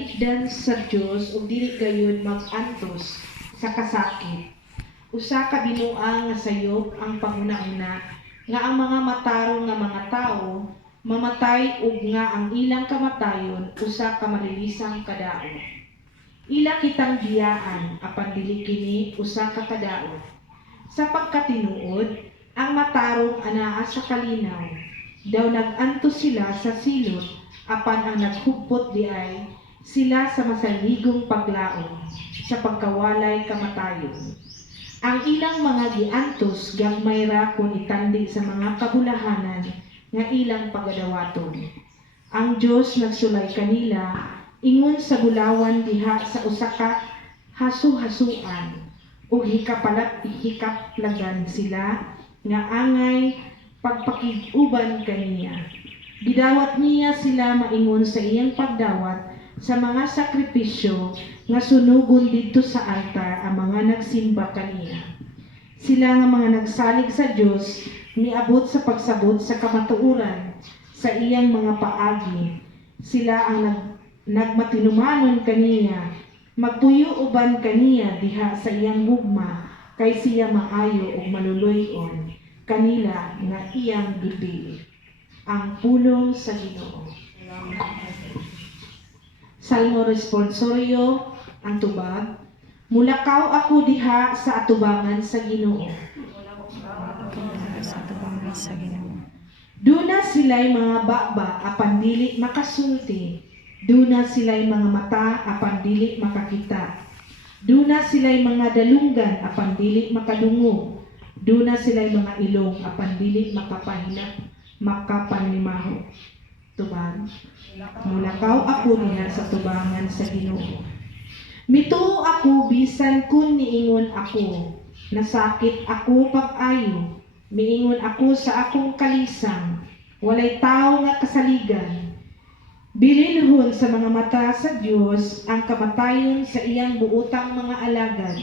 kalikdan sa Dios ug dili gayud mag-antos sa kasakit. Usa ka binuang nga sayop ang panguna-una nga ang mga matarong nga mga tawo mamatay ug nga ang ilang kamatayon usa ka malilisang kadaot. Ila kitang giyaan apan dili kini usa ka kadaot. Sa pagkatinuod, ang matarong anaa sa kalinaw. Daw nag-antos sila sa silot, apan ang naghugpot di ay sila sa masaligong paglaom, sa pagkawalay kamatayon. Ang ilang mga giantos gagmay ra kung itandi sa mga kabulahanan nga ilang pagadawaton. Ang Dios nagsulay kanila ingon sa bulawan diha sa usa ka hasu-hasuan ug hikaplagan sila nga angay pagpakig-uban kaniya. Gidawat niya sila maingon sa iyang pagdawat sa mga sakripisyo nga sunugon didto sa altar ang mga nagsimba kaniya. Sila nga mga nagsalig sa Dios niabot sa pagsabot sa kamatuoran sa iyang mga paagi. Sila ang nagmatinumanon kaniya, magpuyo uban kaniya diha sa iyang gugma kay siya maayo ug maluluy-on kanila nga iyang gipili. Ang pulong sa Ginoo. Salmo responsorio ang tubag. Mulakaw ako diha sa atubangan sa Ginoo. Duna sila'y mga baba apan dili makasulti. Duna sila'y mga mata apan dili makakita. Duna sila'y mga dalunggan apan dili makadungog. Duna sila'y mga ilong apan dili makapanimaho. Tubag. Mulakaw ako niya sa tubangan sa Ginoo. Mituo ako bisan kun niingon ako. Nasakit ako pag-ayo. Miingon ako sa akong kalisang. Walay tao nga kasaligan. Bilinhon sa mga mata sa Dios ang kamatayon sa iyang buotang mga alagad.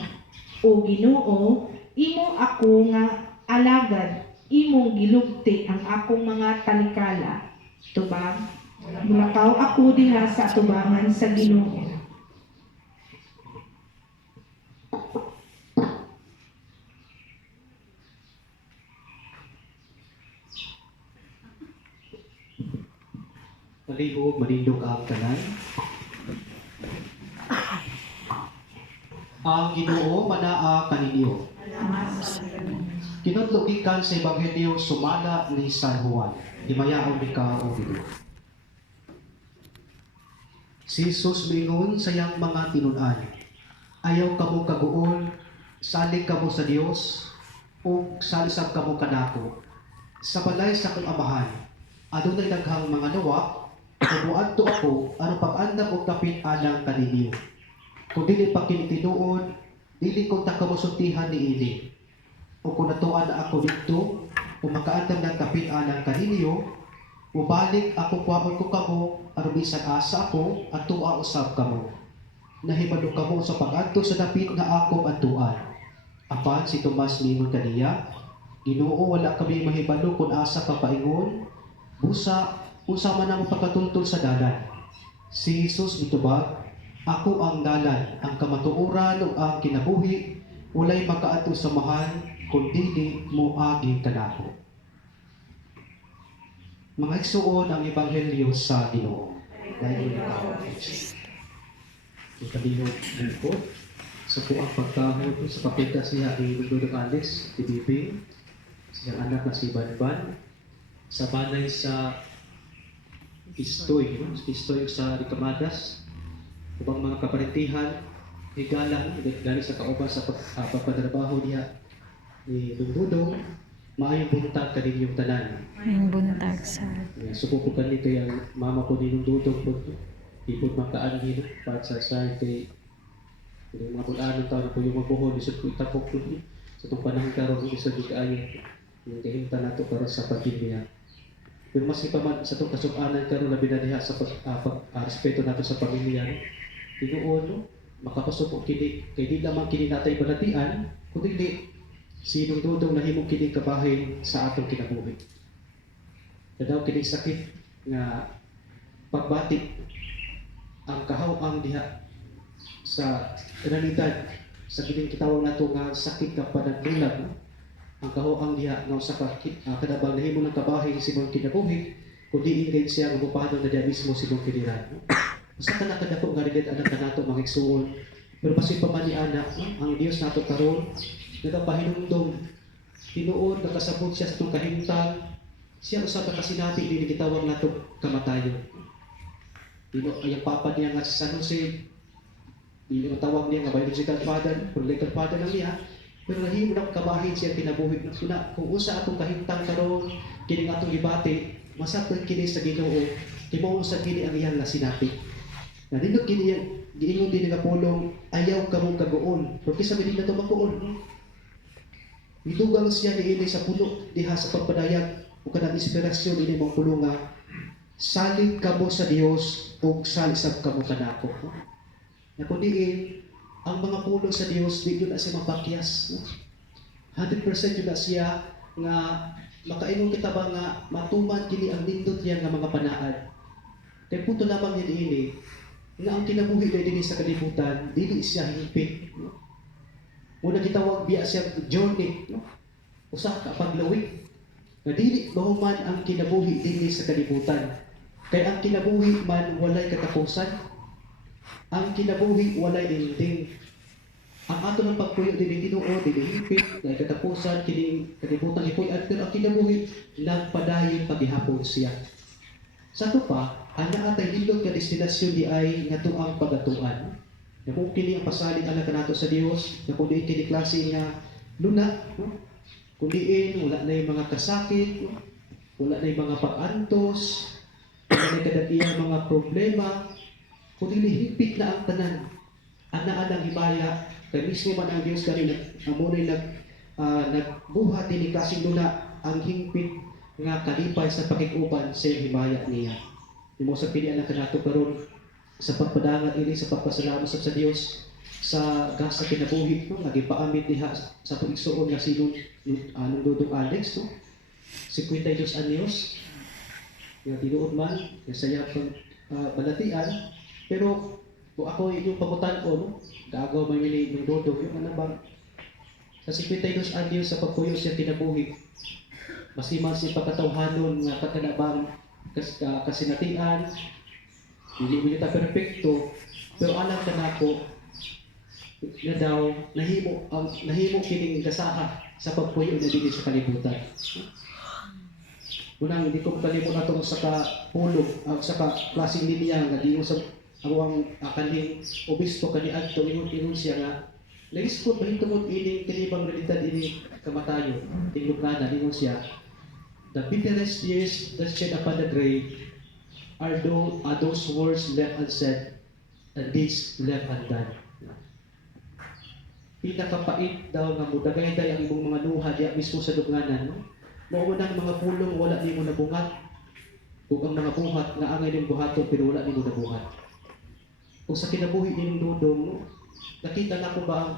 O Ginoo, imo ako nga alagad, imong gilugti ang akong mga talikala. Tubag, mulakaw ako diha sa atubangan sa Ginoo. Malihog, malindog ang tanan. Ang Ginoo manaa kaninyo. Kinudlugikan sa Ebanghelyo sumala ni San Juan. Himayaon ikaw o Ginoo. Si Jesus mingon sa iyang mga tinunan. Ayaw kamo kaguol, salig kamo sa Dios, o salisag kamo kanako. Sa balay sa akong amahan, adunay daghang mga luwa, kabuadto ako, ano pag-andam o kapit alang kaninyo. Kung dili pa kinitinuod, dili ko takamusultihan ni ini. O kung natuan na ako dito, o makaandam ng kapit alang kaninyo, ubalik ako kwaon ko kamo, ano bisan asa ako, at tuwa usab kamo. Nahibalo kamo sa pag-adto sa dapit na akong atuan. Apan si Tomas mingon kaniya, Ginoo, wala kami mahibalo kung asa papaingon, busa, unsa man ang pagkatultol sa dalan. Si Jesus mitubag, ako ang dalan, ang kamatuoran ug ang kinabuhi, walay makaadto sa mahal kun dili mo agi kanako. Mga igsuon ang ebanghelyo sa Ginoo. Dahil ikaw, ikalihog ko sa kuang pagkahod sa kapita siya ni Lugdodong Alex, tibibing, siyang anak na si Banban, sa banay sa Pistoy sa Ricamadas, upang mga kaparitihan, higalan, galing sa kauban sa pagpatrabaho niya ni Lugdodong, maayong buntag kaninyong tanan. Maayong buntag sa Subukukan nito yung mama ko ni Lugdodong po, ipod makaanhin, para sa kay yung mga pag-anong taon po yung magbuhol, isod ko itapok po sa itong panahon karoon, isod yung kaayon, yung kahimta na ito para sa pagkimbiya. Pero mas ipaman sa itong kasukanan karoon na binaliha sa respeto natin sa pamilya, tinuon, makapasupok kini, kay di lamang kini natay balatian, kundi di, sinong dudong na himong kini kabahin sa atong kinabuhi. Na daw kini sakit nga pagbatik, ang kahawang diha sa realidad sa gining kitawag nato nga sakit ka panagbulag, no? Ang kahawang diha nga usa ka kadabang nahimo ng kabahin si Simon kinabuhi kundi ingay siya nga bupadon na diha mismo si Simon kiniran, no? Usa ka na kadako nga realidad anak kanato magigsuon, pero basi pa man ni anak, no? Ang Dios nato karon nagapahinumdom tinuod nakasabot siya sa itong kahimtang siya usa ka kasinati din gitawag nato kamatayon. Dino ay ang papa niya nga si San Jose, dili matawag niya nga biological father, legal father lang niya, pero nahimo na kabahin siya kinabuhi na suna kung usa atong kahimtang karon kini atong gibati masakit kini sa Ginoo timaw sa kini ang iyang nasinati. Na dindot kini giingon din nga pulong ayaw kamong kaguon, pero kisa din na to maguon. Itugang siya niini sa puno diha sa pagpadayag o kanang inspirasyon ini mong pulong nga salig kamo sa Dios ug salisab kamo kanako. Na kundiin ang mga pulong sa Dios di yun na siya mapakyas, no? 100% yun na siya nga makaingon kita ba nga matuman kini ang nindot niya nga mga panaad. Kaya punto lamang yan ini nga ang kinabuhi na din sa kalibutan dili siya hingpit, no? Muna gitawag biya siya journey, no? Usa ka paglawig nga dili mahuman ang kinabuhi dinhi sa kalibutan. Kay ang kinabuhi man walay katapusan, ang kinabuhi walay ending. Ang ato ng pagpuyo dili Ginoo dili hingpit dahil katapusan kini kalibutan ipuy-an, pero ang kinabuhi nagpadayon pagihapon siya. Sa to pa, ana atay hindot nga destinasyon di ay nga tuang pagatuan. Na kung kini ang pasalig ana kanato sa Dios, na kung di kini klase nga luna, no? Kung diin wala na yung mga kasakit, no? Wala na yung mga pag-antos, wala na kadagiyang mga problema, kung higpit na ang tanan, ana-anang himaya, kay mismo man ang Diyos kanina, ang muna'y nagbuhat din ni klaseng luna ang higpit nga kalipay sa pakikuban sa himaya niya. Yung mga sa pilihan na kanato karon sa pagpadangat ini sa pagpasalamat sa Dios sa gasa kinabuhi, no? Nagipaamit diha sa pagigsuon nga si nung Dudong Alex, no? 52 anyos nga tinuod man saya pang balatian, pero kung ako yung pagutan ko, no? Gagaw man yun ng Dudong yung ano bang sa 52 anyos sa pagpuyo siya kinabuhi masiman si pagkatawhanon nga kakanabang kasinatian dili ta perfecto, pero alam ka na ko na daw nahimo kining gasaha sa pagpuyo na dili sa kalibutan. Unang hindi ko makalimot atong sa kapulog sa klaseng linya nga di sa ang kanhing obispo kaniadto ingon siya nga naisgot mahitungod ini kanibang realidad ini kamatayon tinglugana ingon siya the bitterest years that shed upon the grave are those words left unsaid and deeds left undone. Pinakapait daw nga mudagay-day ang imong mga luha diya mismo sa dugnanan, no? Mao nang mga pulong wala nimo nabungat. Ug ang mga buhat nga angay ning buhaton pero wala nimo nabuhat. Kung sa kinabuhi ning Dudong, no? Nakita na ko ba ang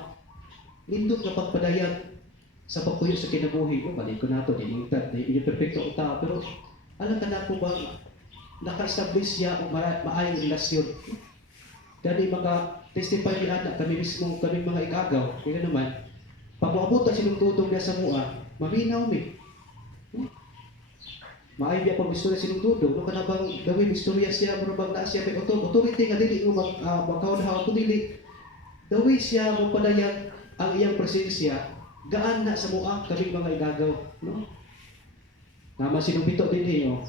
nindot nga pagpadayag sa pagpuyo sa kinabuhi, no? Balik ko na ito, hindi perfecto ang tao, pero alam ka na ko ba naka-establish siya o maayong relasyon. Dahil mga testify ni anak, kami mismo, kami mga ikagaw, kaya naman, pag maabot na sinong Dudong niya sa mua, maminaw mi. Maay biya pang istorya sinong Dudong, no kanabang gawin istorya siya, marabang na siya, pero authority nga dili, magkawadahaw ko dili, dawi siya magpadayag ang iyang presensya, gaan na sa mua, kami mga ikagaw, no? Naman sinong pito din oh.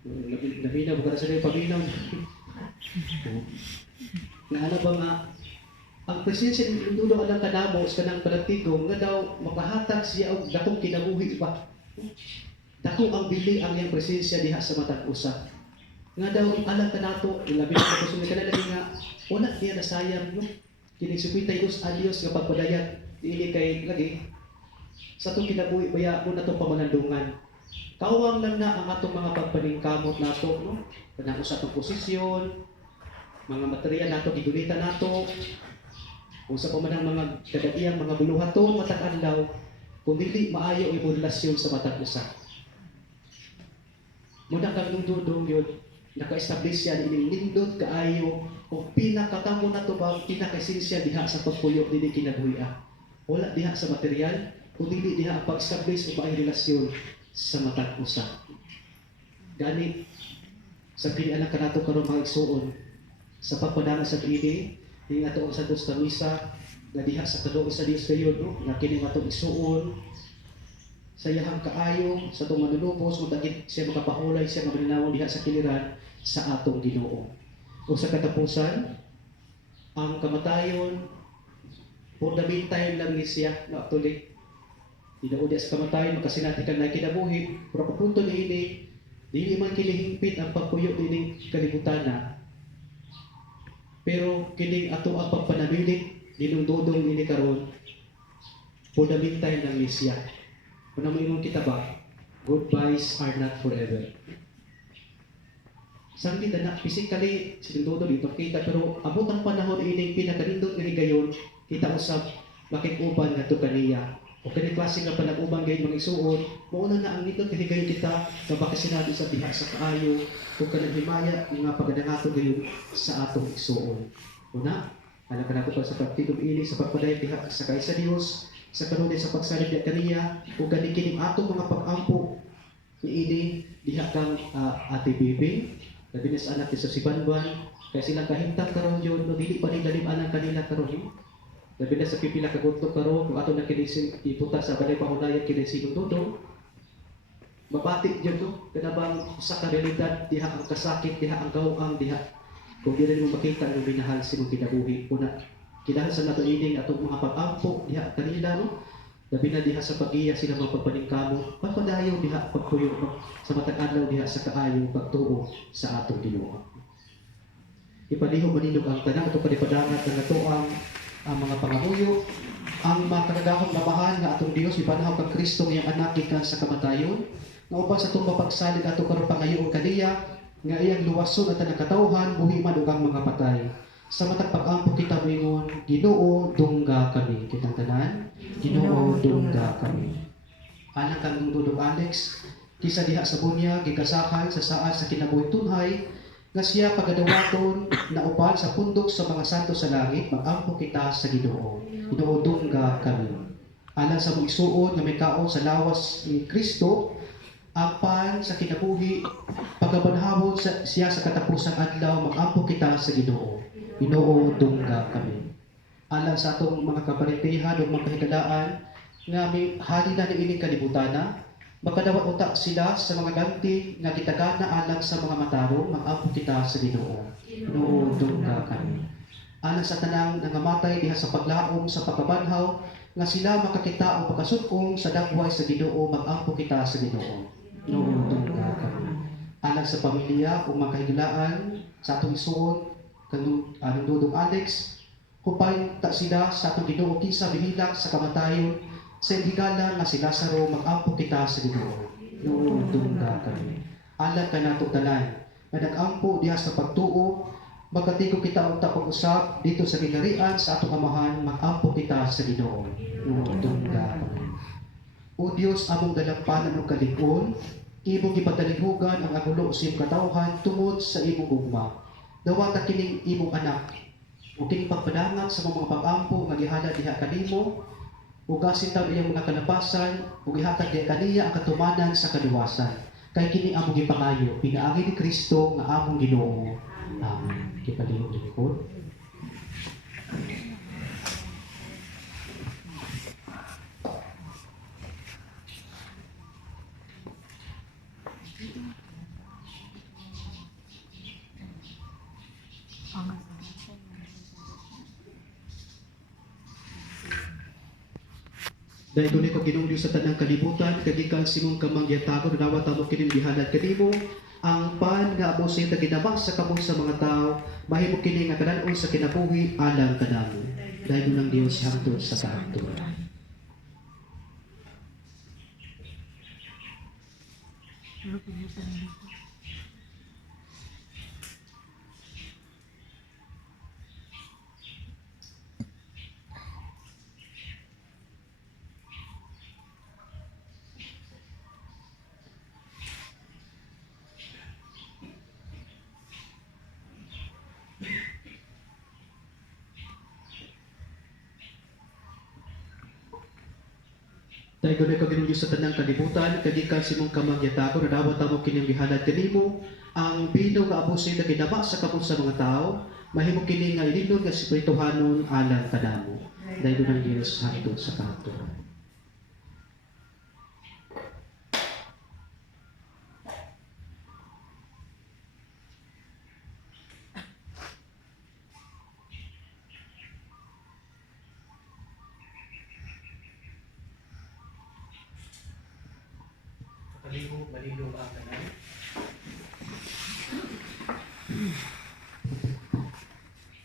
Naminaw, buka na sa rin paminaw. Na ano ba nga, ang presensya ng Dudong alang kanamo sa kanang palatigong nga daw makahatag siya og dakong kinabuhi ba. Dako ang bili ang iyang presensya diha sa matag usa. Nga daw alang kanato ilabi na ko sa kanila nga wala diya nasayang no. Kini 52 anyos nga pagpadayag dili kay lagi sa itong kinabuhi baya mo na itong pamanandungan. Kawang lang na ang atong mga pagpaningkamot nato, no? Kanang usa tong posisyon, mga material nato gigunita nato, usa pa man ang mga kadagiyang mga buluhaton matag adlaw, kung dili maayo ang relasyon sa matag usa. Muna kang Dudong yun, naka-establish yan ining nindot kaayo o pinakatamo na to ba pinaka-essential diha sa pagpuyo dili kinabuhi. Wala diha sa material kundi diha ang pag-establish o maayong relasyon sa matag usa. Gani sa pilian ng kanato karon mga igsuon sa pagpadana sa pili ning ato sa dos ka misa na diha sa kaduol sa Dios kayo no na kini atong igsuon sa iyahang kaayo sa itong manunubos kung dagit siya makapahulay siya mabalinawan diha sa kiliran sa atong Ginoo. O sa katapusan ang kamatayon for the meantime lang ni siya na actually Dinaudi sa kamatayon makasinati kang kinabuhi pero kapunto ni ini dili man kinihingpit ang pagpuyo dining kalibutan na pero kining ato ang pagpanabilik dinundodong ini karon for the meantime lang ni siya. Kung naman kita ba, goodbyes are not forever. Sang kita na physically sinundodo dito kita pero abot ang panahon ining pinakanindot nga higayon kita usab makikuban ngadto kaniya. O kani klase nga panag-ubang gayud mga isuon, mauna na ang nindot nga higayon kita nga baka sinabi sa diha sa kaayo o kanang himaya nga pagdangato gayud sa atong isuon. Una, alam ka nato sa pagtitog ini sa pagpadayon diha sa kaysa Dios sa kanunay sa pagsalig diha kaniya o gani kining atong mga pag-ampo ni ini diha kang Ate Bibing labi na sa anak ni sa Sibanban kaya silang kahintang karon yun no dili pa rin dalimanan kanila karon labi na sa pipila kagunto karon kung ato na kinising iputa sa balay pahunayan kinising dudong mabati yun no kanabang sa karealidad diha ang kasakit diha ang gawang diha kung di rin mo makita ang minahal simong kinabuhi una kinahal sa nato ining atong mga pag-ampo diha kanila no labi na diha sa pag-iya sila mga pagpaningkamo pagpadayon diha pagpuyo sa matag adlaw diha sa kaayo pagtuo sa atong Ginoo. Ipalihog maninog ang tanan ato panipadangat nga ato ang mga pangamuyo ang makakagahong namahan nga atong Dios ipanahog kang Kristo nga iyang anak gikan sa kamatayon nga uban sa atong mapagsalig ato karon pangayoon kaniya nga iyang luwason at tanang katawhan buhi man ug ang mga patay. Sa matag pag-ampo kita mingon, Ginoo dungga kami. Kitang tanan, Ginoo dungga kami. Anak kang Dudong Alex, kisa diha sa bunya gigasahan sa saad sa kinabuhi tunhay nga siya pagadawaton na uban sa pundok sa mga santo sa langit mag-ampo kita sa Ginoo. Ginoo dungga kami. Alang sa mga isuon nga may kaon sa lawas ni Kristo apan sa kinabuhi pagabanhawon siya sa katapusang adlaw mag-ampo kita sa Ginoo. Ginoo dungga kami. Alang sa atong mga kaparentihan o mga kahigadaan nga may hali na ni ining kalibutana, makadawat utak sila sa mga ganti nga kitagana alang sa mga mataro, mag-ampo kita sa Ginoo. Ginoo dungga kami. Alang sa tanang nangamatay diha sa paglaom sa pagkabanhaw, nga sila makakita o pagkasutong sa dagway sa Ginoo, mag-ampo kita sa Ginoo. Ginoo dungga kami. Alang sa pamilya o mga kahigalaan sa atong isuon, kanang Dudong Alex, kupay ta sila sa atong Ginoo kinsa bihilak sa kamatayon sa higala nga si Lazaro mag-ampo kita sa Ginoo. Ginoo dungga kami. Alang kanato tanan nga nag-ampo diha sa pagtuo magkatigo kita unta pag-usab dito sa gingharian sa atong amahan mag-ampo kita sa Ginoo. Ginoo dungga kami. O Dios among dalampanan ug kalig-on, imong gipadalinghugan ang agulo sa imong katawhan tungod sa imong gugma. Dawata kining imong anak o kining pagpadangat sa mga pag-ampo nga gihala diha kanimo ug gasintaw iyang mga kalapasan ug ihatag diha kaniya ang katumanan sa kaluwasan kay kini among gipangayo pinaagi ni Kristo nga among Ginoo. Amen. Kipalihog ni ko. Dahil dunay ko ginungli sa tanang kalibutan, kagikan simong kamangyatago na nawat mo kining gihalad kanimo, ang pan nga amo sa ginabang sa kamong sa mga tao, mahimo kini nga kananon sa kinabuhi alang kanamo. Dahil dunang Dios hangtod sa kahapturan. Dahil ko ginugyo sa tanang kalibutan, kadikan si mong kamagyatago, nadawat mo kining bihalad kanimo, ang bino nga abusin na ginaba sa kapon sa mga tao, mahimo kini nga ilindon nga spirituhanon alang kanamo. Dahil ng Diyos hangtod sa kahapon. Malibog ang tanan.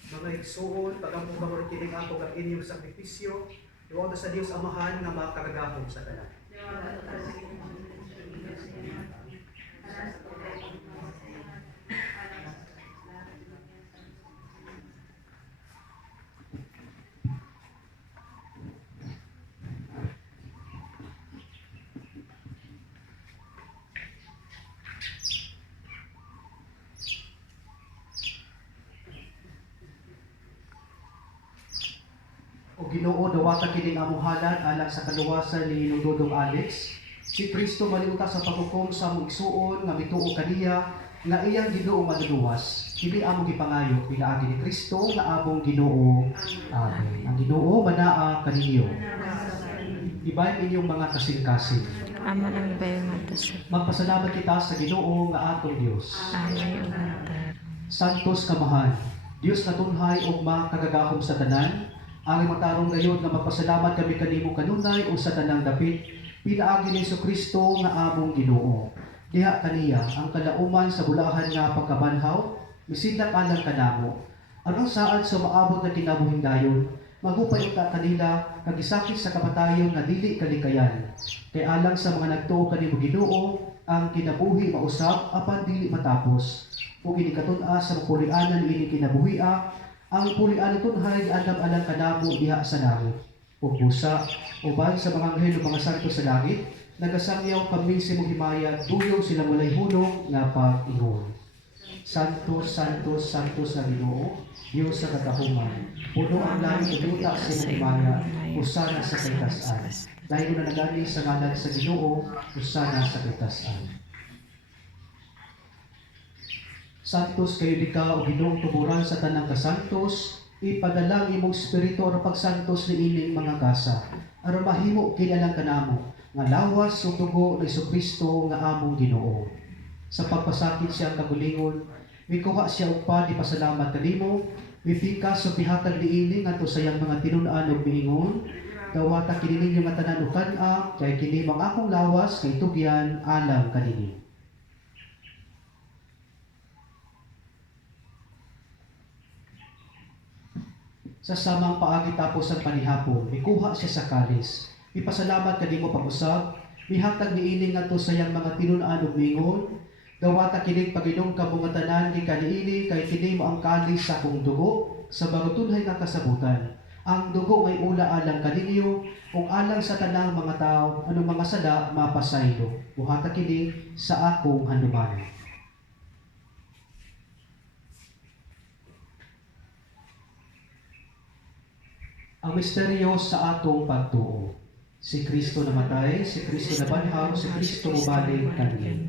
Mga igsuon, pagamong kamulit kining ako ang inyong sakripisyo, iwag sa Diyos Amahan nga makakagahom sa tanan. O Ginoo, dawata kining amuhanan alang sa kaluwasan ni Dodong Alex. Si Kristo malimuta sa paghukom sa among igsuon nga mituo kaniya nga iyang Ginoo maduluwas. Kini among gipangayo pinaagi ni Kristo nga among Ginoo. Amen. Ang Ginoo manaa kaninyo. Ibahin inyong mga kasing-kasing. Ama lang ba yung matas? Magpasalamat kita sa Ginoo nga atong Dios. Amay umatar. Santos kamahan, Dios na tunhay ug makagagahom sa tanan. Ang matarong gayon nga magpasalamat kami kanimo kanunay o sa tanang dapit, pinaagi ni Kristo nga among Ginoo. Diha kaniya ang kalauman sa bulahan nga pagkabanhaw, misindak alang kanamo. Anong saan sa maabot na kinabuhing dayon, magupay uta kanila kagisakit sa kapatayon nga dili kalikayan. Kay alang sa mga nagtuo kanimo Ginoo, ang kinabuhi mausab apan dili matapos. Ug ini katun-a sa pulianan ini kinabuhia, ang pulian tunhay adab alang kanamo diha sa langit. Ug busa uban sa mga anghel ug mga santo sa langit, nagasangyaw kami sa imong himaya, duyo sila walay hunong nga pag-ingon. Santos, Santos, Santos na Ginoo, Diyos sa katahuman. Puno ang langit ug yuta sa imong himaya, usana sa kaytas-an. Dahil na nagani sa ngalan sa Ginoo, usana sa kaytas-an. Santos kayo di ka o Ginoong tuburan sa tanang kasantos, ipadalang imong spirito o pagsantos ni ining mga kasa, aron mahimo kilalang kanamo, nga lawas o dugo ng Kristo nga among Ginoo. Sa pagpasakit siya ang kagulingon, mikuha siya upa di pasalamat kanimo, mipikas o pihatag ni ining ato sayang mga tinun-an o miingon, dawata kini ninyo nga tanan ukan-a, kay kini mga akong lawas kay tugyan alam kanini. Sa samang paagi tapos ang panihapon, mikuha siya sa kalis. Ipasalamat kanimo pag-usab, mihatag niining ato sayang mga tinun-an ug mingon, dawata kining Panginoong kabungatanan di kaniini kay kini mo ang kalis sa akong dugo sa barutunhay nga kasabutan. Ang dugo may ula alang kaninyo ug alang sa tanang mga tao anong mga sala mapasaylo. Buhata kini sa akong handumanan. Ang misteryo sa atong pagtuo. Si Kristo namatay, si Kristo nabanhaw, si Kristo mubalik kanina.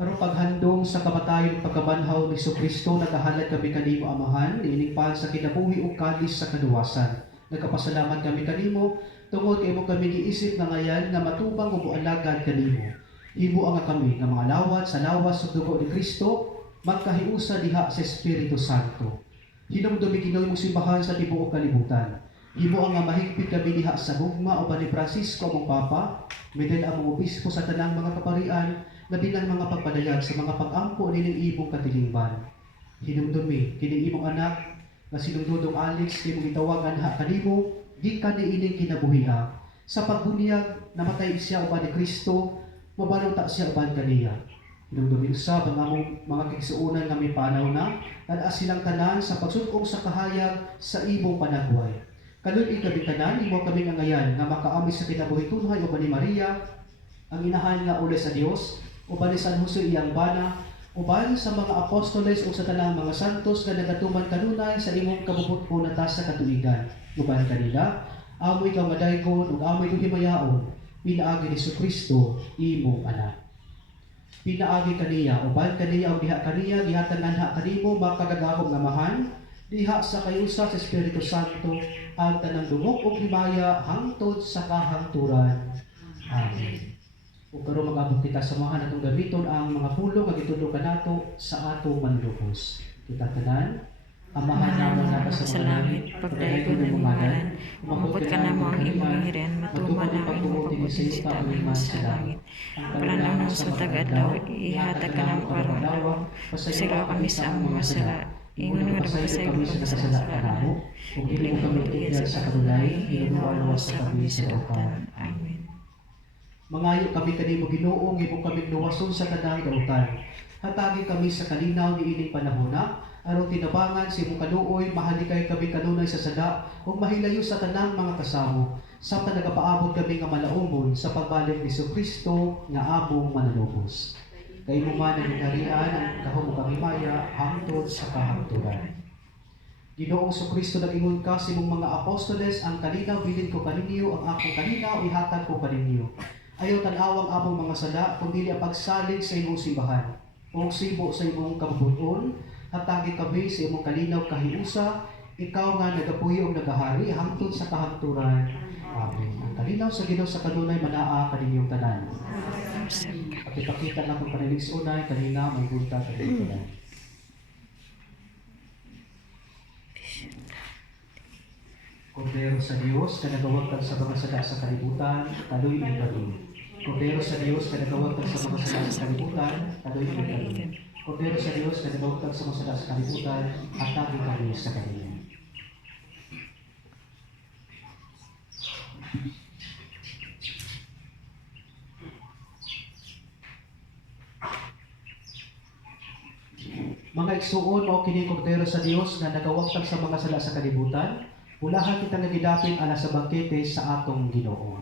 Aron paghandong sa kamatayon pagkabanhaw ni Kristo, nagahalad kami kanimo Amahan, niiningpan sa kinabuhi ug kalis sa kaluwasan. Nagkapasalamat kami kanimo, tungod kay mo kami giisip nga ngayan nga matubang ug alagad kanimo. Himo ang kami nga mga lawat sa lawas sa dugo ni Kristo, magkahiusa diha sa Espiritu Santo. Hinumdumi Ginoo imong simbahan sa tibuok kalibutan. Himo ang mahigpit kami diha sa hugma o ni Francisco among Papa, medel ang mga obispo sa tanang mga kaparian, labi ng mga pagpadayag sa mga pag-ampo nining imong katilingban. Hinumdumi kining imong anak nga si Dodong Alex imong gitawagan ha kanimo, gikan niining kinabuhiha. Sa pagbunyag namatay siya uban ni Kristo, mabalota siya uban kaniya. Hinumdumi usab ang among mga kigsuonan nga may panaw na, kada silang tanan sa pagsugkong sa kahayag sa imong panagway. Kalun kami tanan, imo kami nga ngayan nga makaami sa kinabuhi tunhay uban ni Maria, ang inahan nga ulay sa Dios, uban ni San Jose iyang bana, uban sa mga apostoles o sa tanang mga santos nga nagatuman kanunay sa imong kabubot-o na sa katuigan. Uban kanila, amo ikaw nga daygon ug amo ikaw himayaon, pinaagi ni Kristo imong anak. Pinaagi kaniya, uban kaniya o diha kaniya, gihatan anha kanimo, makagagahong namahan, diha sa kayusa sa Espiritu Santo, ang tanang dumog o himaya, hangtod sa kahangturan. Amen. Ug karon mag-abot kita samahan atong gamiton ang mga pulong nga gitudlo kanato sa atong manlubos. Kita tanan, amahan namon naka sa mga langit, pagdayon ng ngalan, umabot ka na mo ang imong hirian, matuman ang imong pabuti sa tanan sa langit. Pananaw sa tagadlaw, ihatag ka ng karon-adlaw, pasigaw kami sa among masala, ingon nga nabasay kami sa kasalanan mo, ug dili mo kami tigyan sa kadulay, inunuan sa kami sa dautan. Amen. Mangayo kami kanimo Ginoo, imo kami luwason sa tanang dautan. Hatagi kami sa kalinaw ni ining panahona, aron tinabangan si imong kaluoy, mahalikay kami kanunay sa sada, ug mahilayo sa tanang mga kasamo, samtang nagapaabot kami nga malaumon sa pagbalik ni Kristo nga among mananubos. Kay mo man ang harian ang kahong kahimaya hangtod sa kahangturan. Ginoong Kristo nag-ingon ka sa imong mga apostoles, ang kalinaw bilin ko kaninyo, ang akong kalinaw ihatag ko kaninyo. Ayaw tan-awang among mga sala, kundi ang pagsalig sa imong simbahan. O sibo sa imong kabubuton, hatagi kami sa imong kalinaw kahiusa, ikaw nga nagapuyo o nagahari hangtod sa kahangturan. Amen. Ang kalinaw sa Ginoo sa kanunay manaa kaninyong tanan. At ipakita na kung kanilis unay, kanina may bunta kaninyong tanan. Kordero sa Diyos, kanagawag kang sa mga sada sa kalibutan, taloy ang gabi. Kordero sa Diyos, kanagawag kang sa mga sada sa kalibutan, taloy ang gabi. Kordero sa Diyos, kanagawag kang sa mga sada sa kalibutan, hatagi kami sa kanila. Mga igsuon o kini kordero sa Diyos nga nagawag kang sa mga sala sa kalibutan, ulahan kita nga gidapit ala sa bangkete sa atong Ginoo.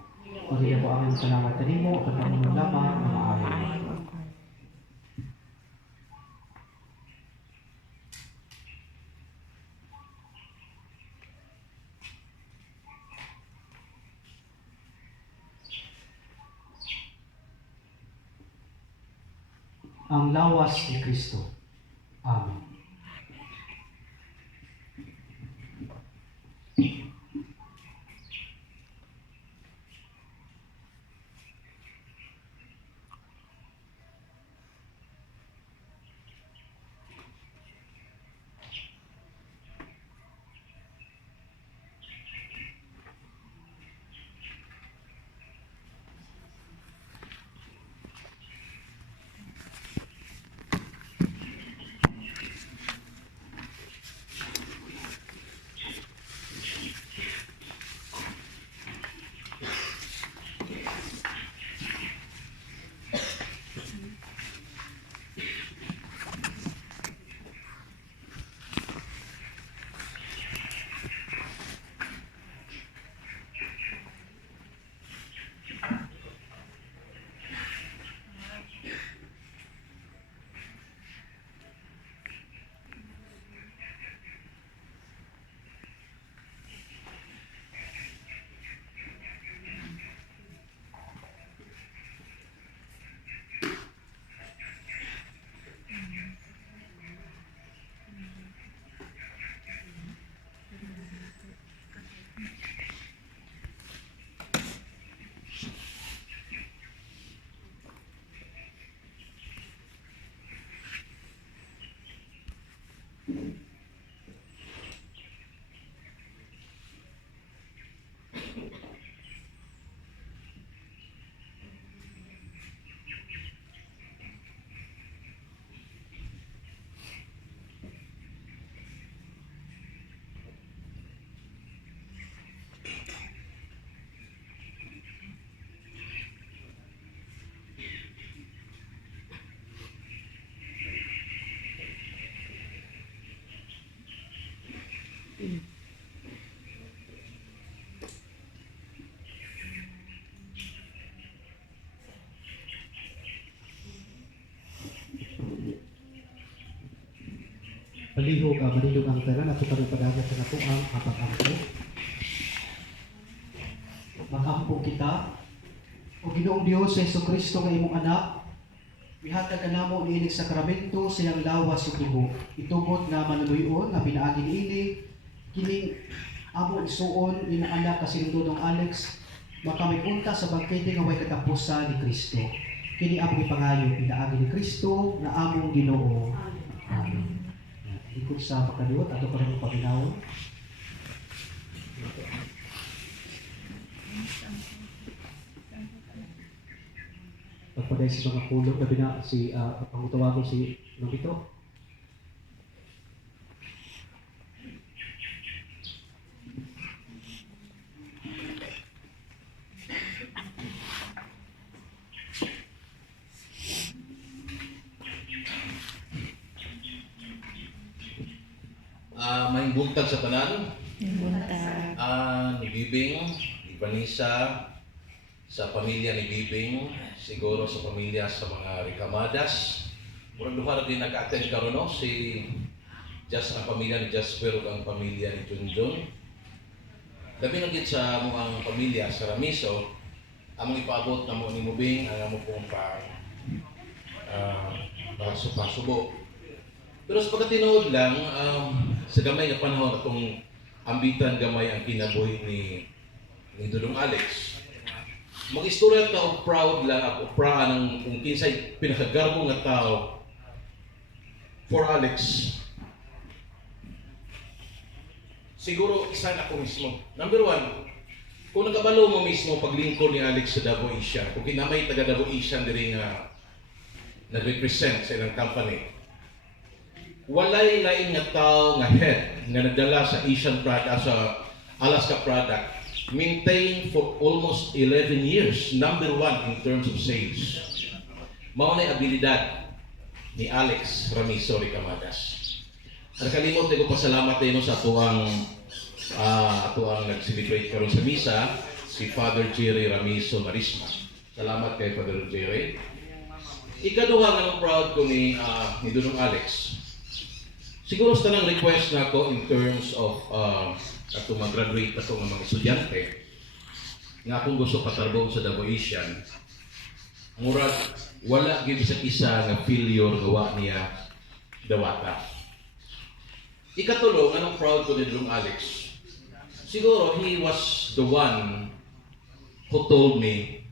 Kung hindi po aming salamat kanimo, pagkamuno lamang ng maaari. Ang lawas ni Kristo. Amen. Palihog ang manilog ang tanan at karong padagat sa nato ang kapag-ampo. Mag-ampo kita O Ginoong Dios sa Jesucristo nga imong anak, mihatag ka namo niinig sakramento sa iyang lawas ug dugo. Itugod nga manunuyon nga pinaagi niini kining amo isuon ina anak kasinundong Alex makamipunta sa bangkete nga way katapusan ni Kristo. Kini among ipangayo pinaagi ni Kristo nga among Ginoo. Amen. Ikot sa pagkaliwat ato karong paginawon. Pagpaday sa mga pulong, labi na si pangutawago si Nobito. May buntag sa tanan, Buntag. ni Bibing, ni Vanessa, sa pamilya ni Bibing, siguro sa pamilya sa mga Ricamadas. Murag lugar din nag-attend karon no si Just ang pamilya ni Jasper ug ang pamilya ni Junjun. Labi na gid sa among pamilya sa Ramiso, among ipaabot na mo ni Mubing ang among pong pasubo. Pero sa pagkatinuod lang, sa gamay nga panahon atong ambitan gamay ang kinabuhi ni Dudong Alex. Mag-istorya ta og proud lang ako, proud ng kung kinsay pinakagarbo nga tao for Alex. Siguro isa na ako mismo. Number one, kung nagkabalo mo mismo paglingkod ni Alex sa Davao Asian, kung kinamay taga Davao Asian diri nga nag-represent sa ilang company, walay lain nga tao nga head nga nagdala sa Asian product sa Alaska product maintain for almost 11 years, number one in terms of sales. Mao na abilidad ni Alex Ramiso Ricamadas. Ang kalimot ko pasalamat din sa ato ang nag-celebrate karon sa misa, si Father Jerry Ramiso Marisma. Salamat kay Father Jerry. Ikaduha nga ng proud ko ni Dudong Alex. Siguro sa tanang request na ako in terms of ato mag-graduate ato ng mga estudyante nga akong gusto patarbo sa Davao Asian, murag wala gyud sa isa nga failure gawa niya dawata. Ikatulo, anong proud ko ni Dudong Alex? Siguro he was the one who told me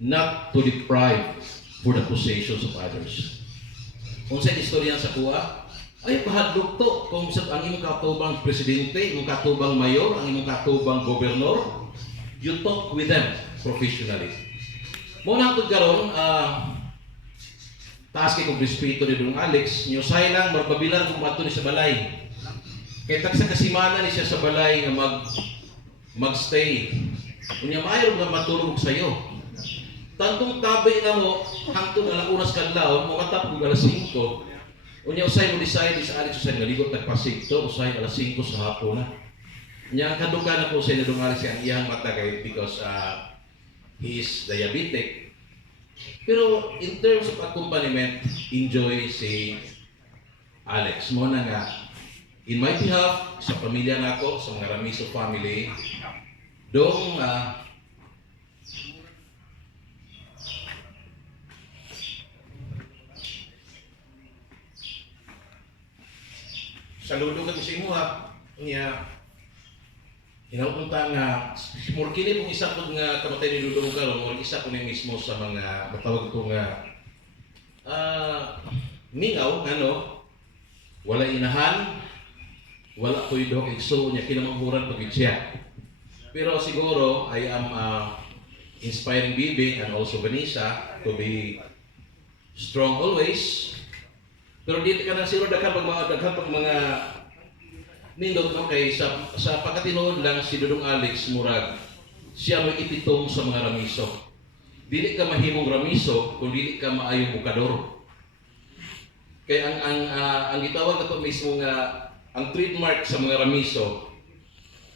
not to deprive for the possessions of others. Kung sa istorya sa kuha, ay pahadlok to kung sa ang imong katubang presidente, imong katubang mayor, ang imong katubang gobernador, you talk with them professionally. Mo na tud karon taas kay kong respeto ni Dudong Alex, niyo say lang marbabilan kung mato ni sa balay. Kay tag sa kasimana ni siya sa balay nga magstay. Unya maayo nga matulog sayo. Tantong tabi na mo hangtod alas unas kadlawon mo matap og alas 5. Unya usay mo decide sa Alex usay naligot nagpasigto usay alas 5 sa hapon na. Nya kaduka na po sa Dudong Alex ang iyang mata kay because he is diabetic. Pero in terms of accompaniment, enjoy si Alex. Mo na nga in my behalf sa pamilya nako sa mga Ramiso family dong saludo ka sa imo niya hinaupunta nga murkini kung isa po nga kamatay ni Dudong karon or isa po ni mismo sa mga matawag ko nga mingaw wala inahan wala po yung igso niya kinamanghuran pag siya. Pero siguro I am inspiring Bibing and also Vanessa to be strong always. Pero dito ka na siguro daghan pag mga nindot no kay sa pagkatinuod lang si Dudong Alex murag siya may ititong sa mga Ramiso. Dili ka mahimong Ramiso kung dili ka maayong bukador. Kay ang gitawag nato mismo nga ang trademark sa mga Ramiso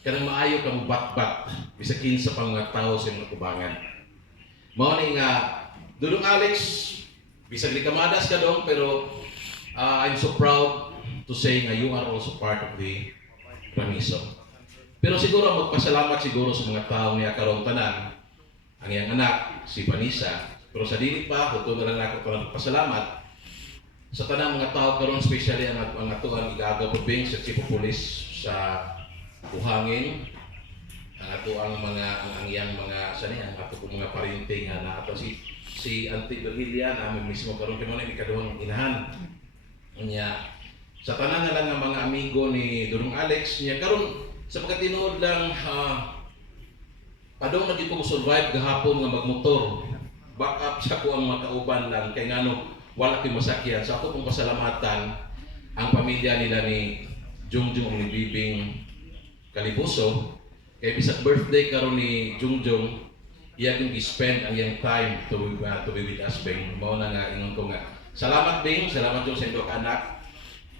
kanang maayo ka mo bat-bat bisag kinsa pang mga tao sa mga kubangan. Mao ni nga Dudong Alex bisag Ricamadas ka dong pero I'm so proud to say nga you are also part of the Ramiso. Pero siguro magpasalamat siguro sa mga tao niya karong tanan ang iyang anak, si Vanessa. Pero sa dili pa, huto na lang ako parang pasalamat sa tanang mga tao karon, especially ang ato ang igagaw pubing sa Chief of Police sa Buhangin, ang ato ang iyang mga sani ang ato kong mga parinting na ato si Auntie Virgilia namin mismo karon kay mo na ikaduhang inahan niya sa tanan na lang ng mga amigo ni Dudong Alex niya karon sa pagkatinuod lang padong na ko survive gahapon nga magmotor back up sa ko ang makauban lang kay ngano wala ko'y masakyan sa ako pong pasalamatan ang pamilya nila ni Jungjung ni Bibing Kalibuso kay bisag birthday karon ni Jungjung iya yung i-spend ang iyang time to be with us Bing mao na nga ingon ko nga salamat Bing salamat yung sa inyong anak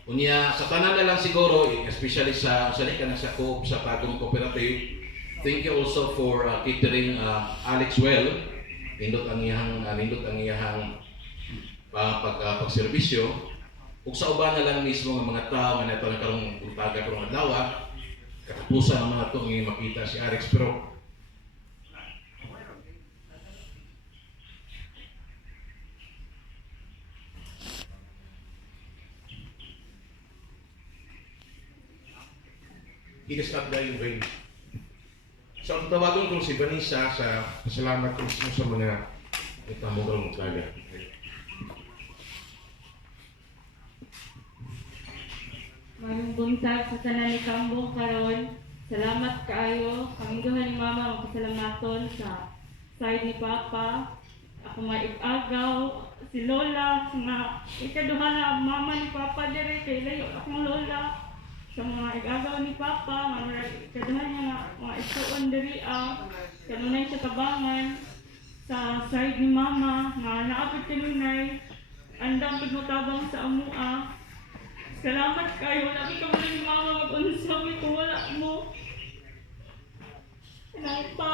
unya sa tanan na lang siguro especially sa kanang sa Coop sa Tagum Cooperative thank you also for catering Alex well nindot ang iyang pagserbisyo ug sa uban na lang mismo ng mga tao nga nato na karong utaga karong adlaw katapusan naman nato ng makita si Alex pero i-stop na yung rain. So, ang tawagon ko si Vanessa sa pasalamat ko sa mga itamugang talaga. Mayong buntag sa tanan ni Kambo karon. Salamat kaayo. Kamingguhan ni Mama magpasalamaton sa side ni Papa. Ako maig-agaw si Lola nga ikaduha na Mama ni Papa dire kay layo akong Lola. Sa mga igagaw ni Papa, nga ikaduha niya nga mga isuon diri kanunay sa tabangan sa side ni Mama nga naapit kanunay andang pagmutabang sa amua. Salamat kayo. Wala ka wala ni Mama mag-unsa kung wala mo. Ano pa?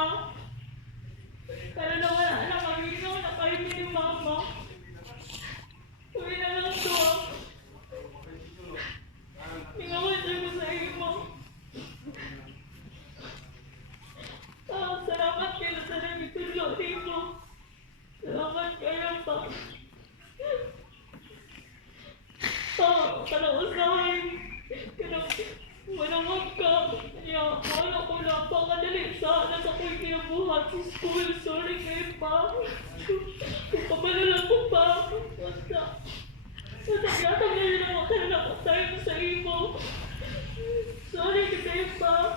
Pero na wala na kami na kayo ni Mama. Uwi na lang to. Tingawin ko sa iyo. Salamat kayo sa nagtulog dito. Salamat kayo pa. Kalausahan. Manawag ka. Wala ko lang pa kadali sa ko'y kinabuhat sa school. Sorry kayo pa. Kapalalan ko pa. Basta. Nataglatag na yun ang makalala ko tayo sa imo. Sorry kayo pa.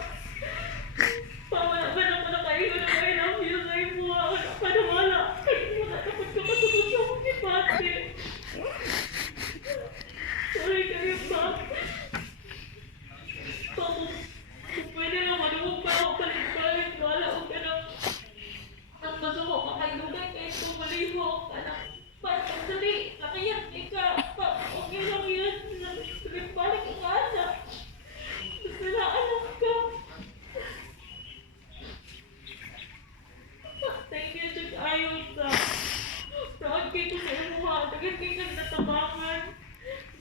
Pawala ka na pala kayo na kayo na feel sa imo. Wala ka na wala. Takot ka masabot sa mga kipati. Sorry kayo pa. Kung pwede na maluwag pa ako palit-palit. Wala ko ka na. Ang masuko makailugan kayo kung malihok ka na. Parang dali, nakayak ika. Okay lang yun. Balik ang anak. Gusto na anak ka. Thank you, Diyos ayaw ka. Proud kayo sa imuha. Dagan kayo kang natabangan.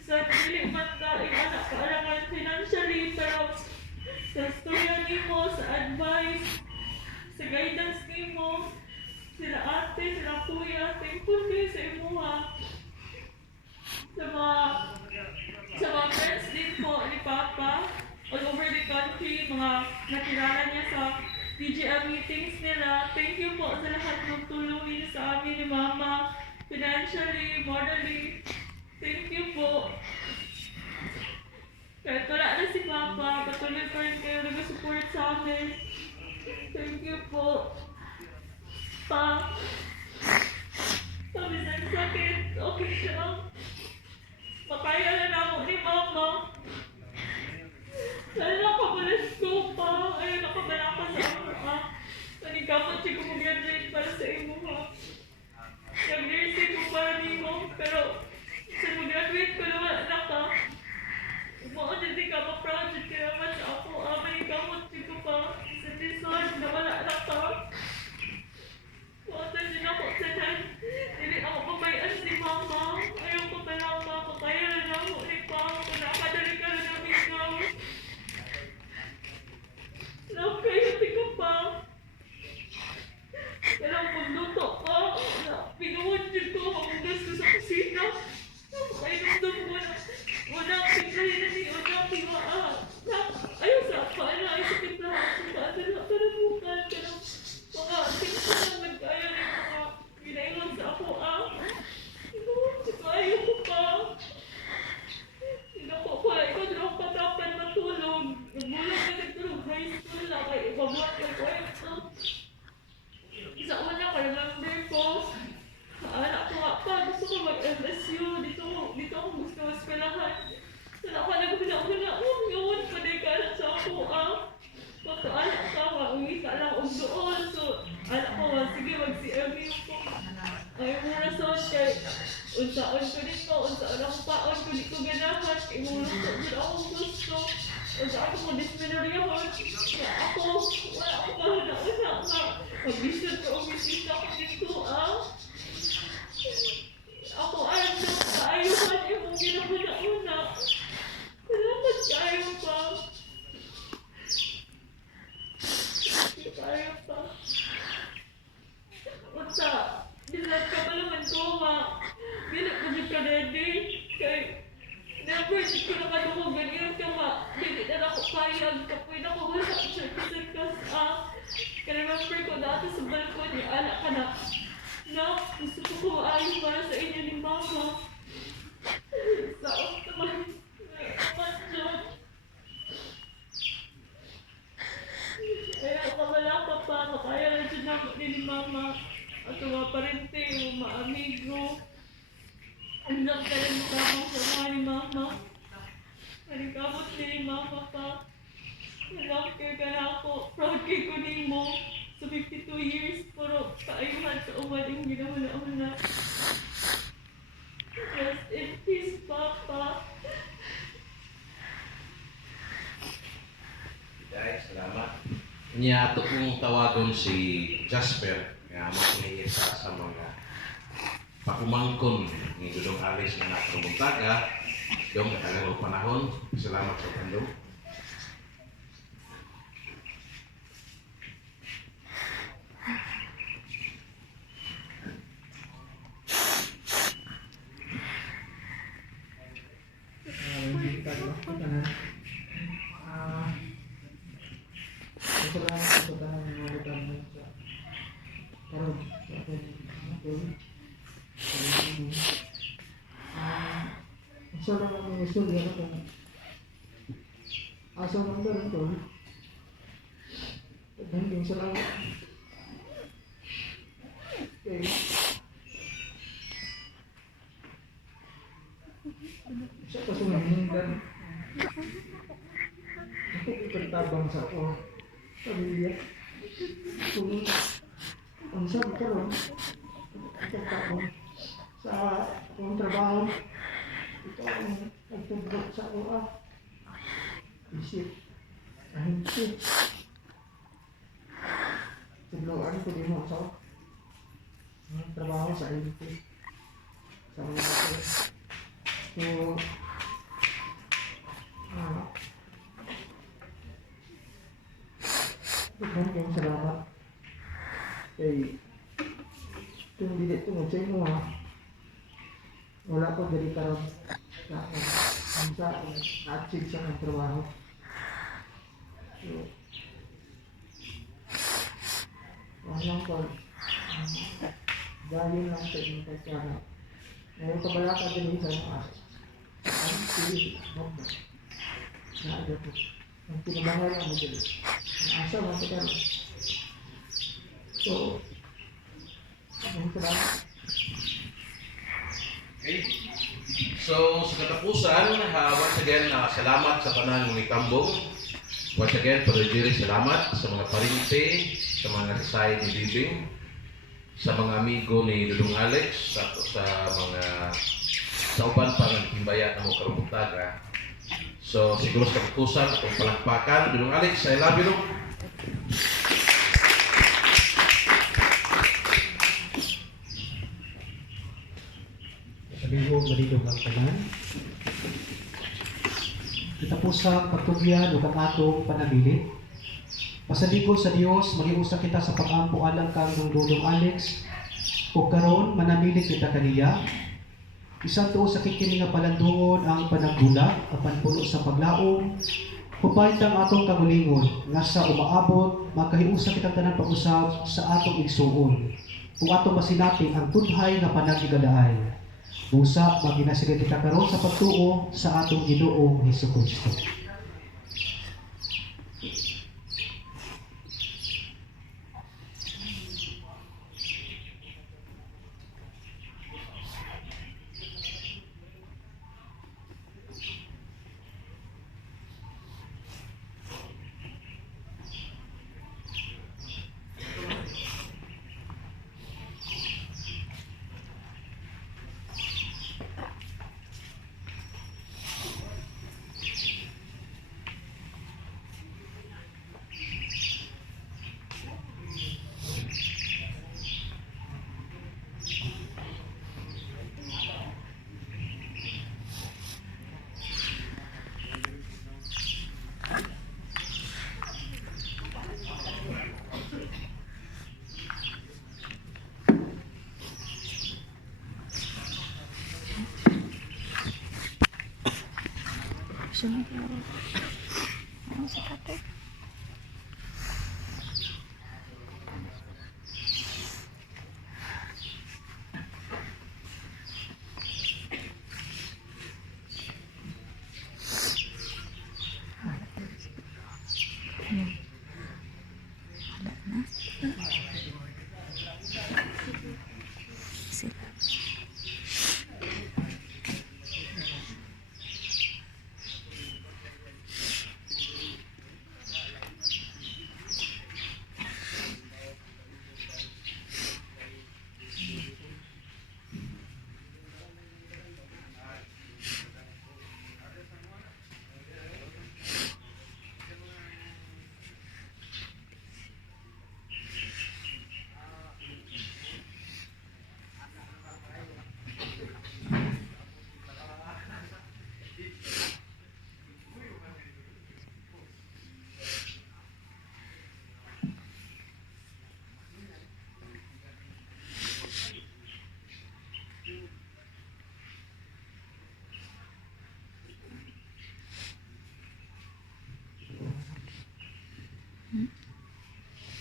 Sa dili man tayo anak kaalangan financially. Pero sa storya nimo, sa advice, sa guidance nimo, sila ate, sila kuya, thankful kayo sa imuha. Sa mga friends din po ni Papa, all over the country, mga nakilala niya sa DGL meetings nila. Thank you po sa lahat ng tulungin sa amin ni Mama, financially, morally. Thank you po. Kahit wala na si Papa, patuloy pa rin kayo nag-support sa amin. Thank you po. Pa. Sabi sa sakit, okay lang. Makaya na ako ni Mama. Dahil nakabalas ko pa. Ayun, nakabalakas sa ako pa. Nanigapot siya kung mag-graduate para sa imo ha. Nag-nursing ko para ni mo. Pero sa mag-graduate ko naman anak ka. Umaon din ka ma-project ka naman sa ako. Manigapot siya ko pa. Sa Tison, nawala anak ka. Wala din ako sa nan. Hindi ako pabayaan si Mama. Ayaw ko talaga. Kaya na ako ni Kristo. Ug ako mo disminuryahon nga ako wala akong mahuna-una nga mag-lisod ka o bisita ko dito ako ano kaayuhan imong ginahuna-una. Salamat kayo pa. Kayo pa. Unsa, dilat ka pa naman ko nga. Dili ko di ka ready. Kay never di ko nakadungog ganyan ka nga. Dili na ako payag. Kapoy na ko wala ko siya kisirkas remember ko dati sa balkon niya, anak ka na. Na, gusto ko kumaayon para sa inyo ni Mama. Sa naman. Naman dyan. Kaya wala ka pa, makaya na dyan ako ni Mama. At mga parente, mga amigo. Ang lang ka rin makamang sama ni Mama. Nalikamot ni Mama pa. Love care ka na ako. Proud kay ko ni mo. Sa 52 years, puro kaayuhan sa umad yung ginahuna-una. Rest in peace, Papa. Dahil, salamat. Niya ito kong tawagon si Jasper nga makiisa sa mga pakumangkon ni Dudong Alex na nakamuntaga yung katagal panahon. Salamat sa kandong. Asa lang ang gusto niya na kung asa lang ba rin to? Hanggang sa lang. Okay. Sa kasungahindan. Ako ipagtabang sa ako. Pamilya. Kung ang sabi ka ron, ipagtabang sa akong trabaho. Ito ang nagtubok sa ako isip. Ahintip. Tubloan ko din mo sa trabaho sa ahintip. Sa mga ito. So, kayong salamat. Kay, kung hindi tungod sa inyo wala ko dari karon sa achieve sa ang trabaho. So, walang ko dahil lang sa inyong pagkara. Ngayon kabala ka din sa mga ang sili mo na agad po. Ang pinabangal ang magdali. Ang asa mo sa karon. So, ang salamat. Okay. So, sa katapusan, once again, salamat sa tanan ng Itambong. Once again, Padre Jerry, salamat sa mga parinte, sa mga kasay ni Bibing, sa mga amigo ni Dudong Alex, sa uban pa ng timbaya na mo karumutaga. So, siguro sa katapusan, itong palakpakan, Dudong Alex, I love you. Sabihin malidog ang tanan. Kita po sa pagtugyan o kang atong panabilin. Pasaligo sa Dios, magiusa kita sa pag-ampo alang kang Dudong Alex. O karon manamilit kita kaniya. Isang tuo sa kikini nga palandungon ang panagbulag, apan puno sa paglaom. Pupayt ang atong kagulingon, nga sa umaabot, makahiusa kitang tanan pag-usab sa atong igsuon. Kung atong masinati ang tudhay nga panagigadaay. Busa, maginasigat kita karon sa pagtuo sa atong Ginoong Hesukristo. Sunod na. Ano sa tatay? Sila.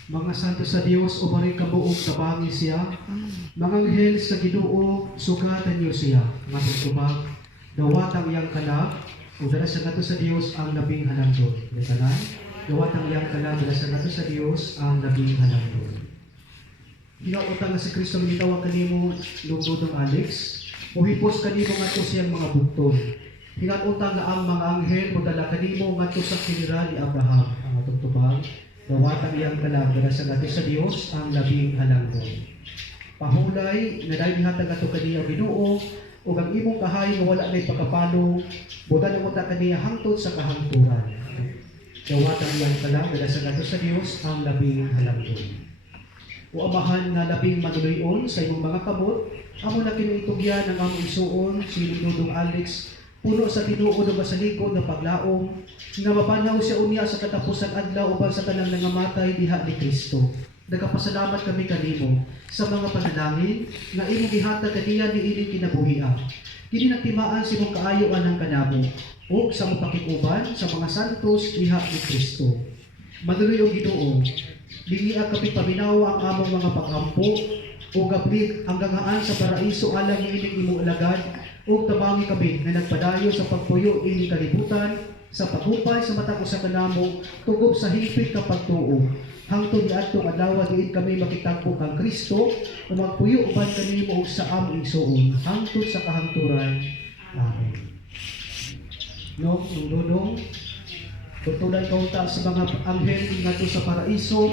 Mga santo sa Dios, umaray kabuok tabangi siya. Mga anghel sa Ginoo, sugatan niyo siya. Nga tugtubag, dawatang iyang kalag, o dala sa nato sa Dios ang labing halangdon. Datanan, dawatang iyang kalag, dala sa nato sa Dios ang labing halangdon. Hinautang nga si Kristo minitawag kanimo lugdodong Alex, uhipos kanimo ngadto siyang mga bugtod. Hinautang nga ang mga anghel modala kanimo ngadto sa kinira ni Abraham. Ang atong tubag, dawatang iyang kalag, dala sa nato sa Dios ang labing halangdon. Pahulay nga dahil hatag ato kaniya Ginoo ug ang imong kahayo nga wala nay pagkapalo, budan mo ta kaniya hangtod sa kahangturan. Dawatang iyang kalag, dala sa nato sa Dios ang labing halangdon. O amahan nga labing manuloyon sa imong mga kamot, amo na kinuitugyan ang among isuon, si Dudong Alex, puno sa tinuod ug masalikod nga paglaom, nga mabanhaw siya unya sa katapusan adlaw uban sa kanang nangamatay diha ni Kristo. Nagapasalamat kami kanimo sa mga panalangin nga imong gihatag kaniya niining kinabuhian. Kini nagtimaan sa imong kaayo anang kanamo ug sa imong pakikuban sa mga santos diha ni Kristo. Manuloy o Ginoo, dingiya kami paminawa ang among mga pagampo o gablik ang gangaan sa paraiso alang niining imong alagad ug tabangi kami na nagpadayo sa pagpuyo ining kalibutan sa pagupay sa matag usa ka namo tugob sa higpit ka pagtuo hangtod niadtong adlaw diin kami makitagpo kang Kristo o magpuyo uban kanimo og sa among igsuon hangtod sa kahangturan. Amen. No, Dudong, tutulan kaunta sa mga anghel ngadto sa paraiso,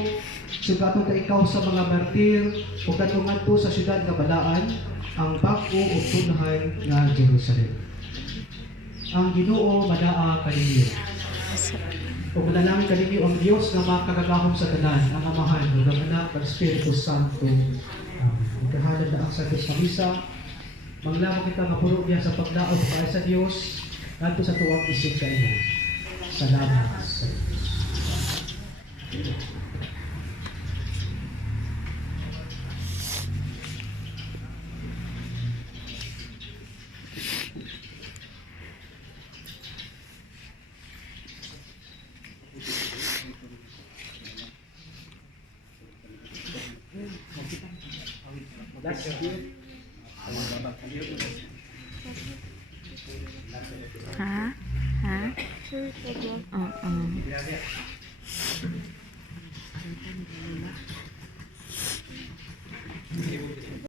sugaton ka ikaw sa mga martir, ug katungan po sa syudad nga balaan, ang bag-o ug tunhay nga Jerusalem. Ang Ginoo madaa kaninyo. Ug manalangin kaninyo ang Dios nga makagagahom sa tanan, ang Amahan ug ang Anak ug Espiritu Santo. Ikahalad na ang Santos na Misa. Manglawa kita nga puno niya sa pagdaog para sa Dios, ngadto sa tuwang isip kayo. Salamat sa Diyos. Ha? Ha? Oo.